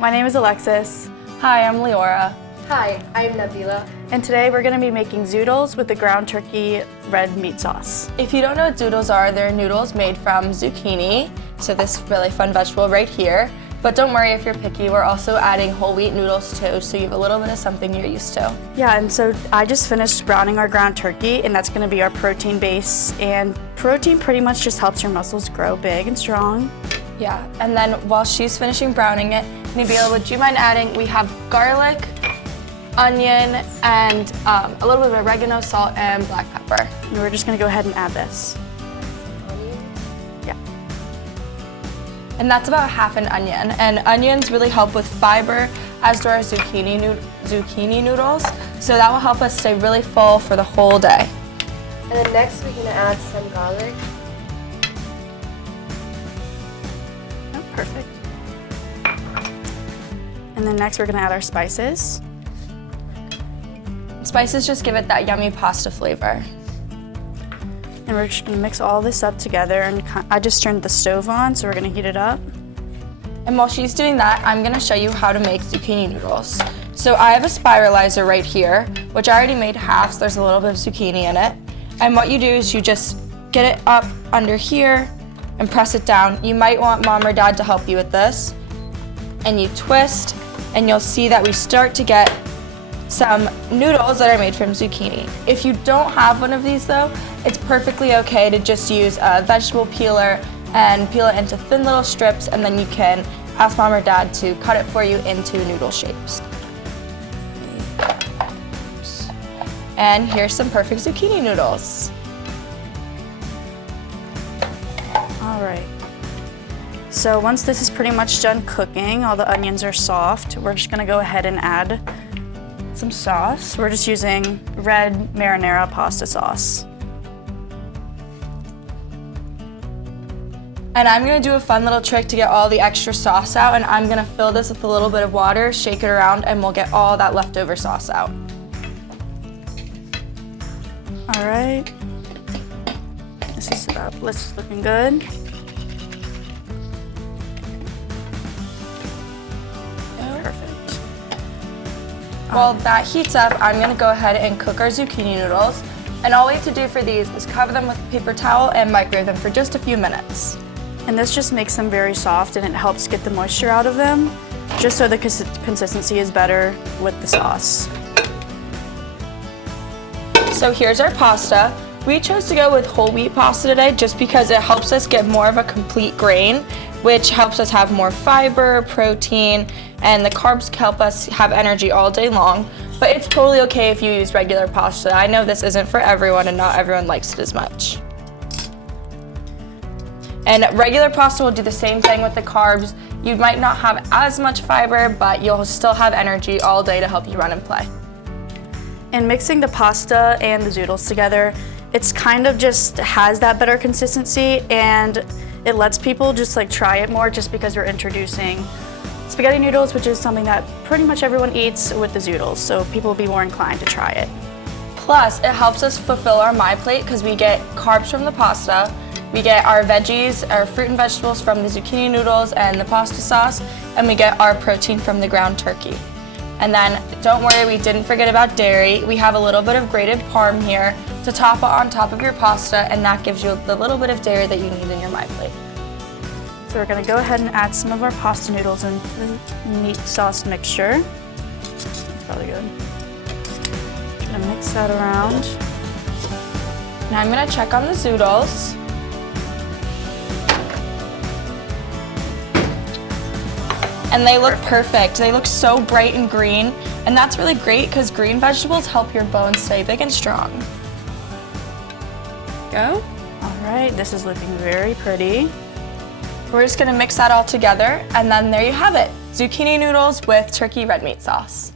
My name is Alexis. Hi, I'm Leora. Hi, I'm Nabila. And today we're going to be making zoodles with the ground turkey red meat sauce. If you don't know what zoodles are, they're noodles made from zucchini, so this really fun vegetable right here. But don't worry if you're picky, we're also adding whole wheat noodles too, so you have a little bit of something you're used to. Yeah, and so I just finished browning our ground turkey, and that's going to be our protein base. And protein pretty much just helps your muscles grow big and strong. Yeah, and then while she's finishing browning it, Nabila, would you mind adding, we have garlic, onion, and a little bit of oregano, salt, and black pepper. And we're just going to go ahead and add this. Yeah. And that's about half an onion. And onions really help with fiber, as do our zucchini noodles. So that will help us stay really full for the whole day. And then next we're gonna add some garlic. Oh, perfect. And then next we're gonna add our spices. Spices just give it that yummy pasta flavor. And we're just gonna mix all this up together, and I just turned the stove on, so we're gonna heat it up. And while she's doing that, I'm gonna show you how to make zucchini noodles. So I have a spiralizer right here, which I already made half, so there's a little bit of zucchini in it. And what you do is you just get it up under here and press it down. You might want mom or dad to help you with this. And you twist, and you'll see that we start to get some noodles that are made from zucchini. If you don't have one of these though, it's perfectly okay to just use a vegetable peeler and peel it into thin little strips, and then you can ask mom or dad to cut it for you into noodle shapes. And here's some perfect zucchini noodles. All right. So once this is pretty much done cooking, all the onions are soft, we're just gonna go ahead and add some sauce. We're just using red marinara pasta sauce. And I'm gonna do a fun little trick to get all the extra sauce out, and I'm gonna fill this with a little bit of water, shake it around, and we'll get all that leftover sauce out. All right. This is looking good. Perfect. While that heats up, I'm gonna go ahead and cook our zucchini noodles. And all we have to do for these is cover them with a paper towel and microwave them for just a few minutes. And this just makes them very soft, and it helps get the moisture out of them, just so the consistency is better with the sauce. So here's our pasta. We chose to go with whole wheat pasta today just because it helps us get more of a complete grain, which helps us have more fiber, protein, and the carbs help us have energy all day long. But it's totally okay if you use regular pasta. I know this isn't for everyone, and not everyone likes it as much. And regular pasta will do the same thing with the carbs. You might not have as much fiber, but you'll still have energy all day to help you run and play. And mixing the pasta and the zoodles together, it's kind of just has that better consistency, and it lets people just like try it more, just because we're introducing spaghetti noodles, which is something that pretty much everyone eats, with the zoodles, so people will be more inclined to try it. Plus, it helps us fulfill our My Plate because we get carbs from the pasta, we get our veggies, our fruit and vegetables from the zucchini noodles and the pasta sauce, and we get our protein from the ground turkey. And then, don't worry, we didn't forget about dairy. We have a little bit of grated parm here to top it on top of your pasta, and that gives you the little bit of dairy that you need in your My Plate. So we're gonna go ahead and add some of our pasta noodles into the meat sauce mixture. That's probably good. Gonna mix that around. Now I'm gonna check on the zoodles. And they look perfect. They look so bright and green, and that's really great because green vegetables help your bones stay big and strong. Go. All right, this is looking very pretty. We're just gonna mix that all together, and then there you have it, zucchini noodles with turkey red meat sauce.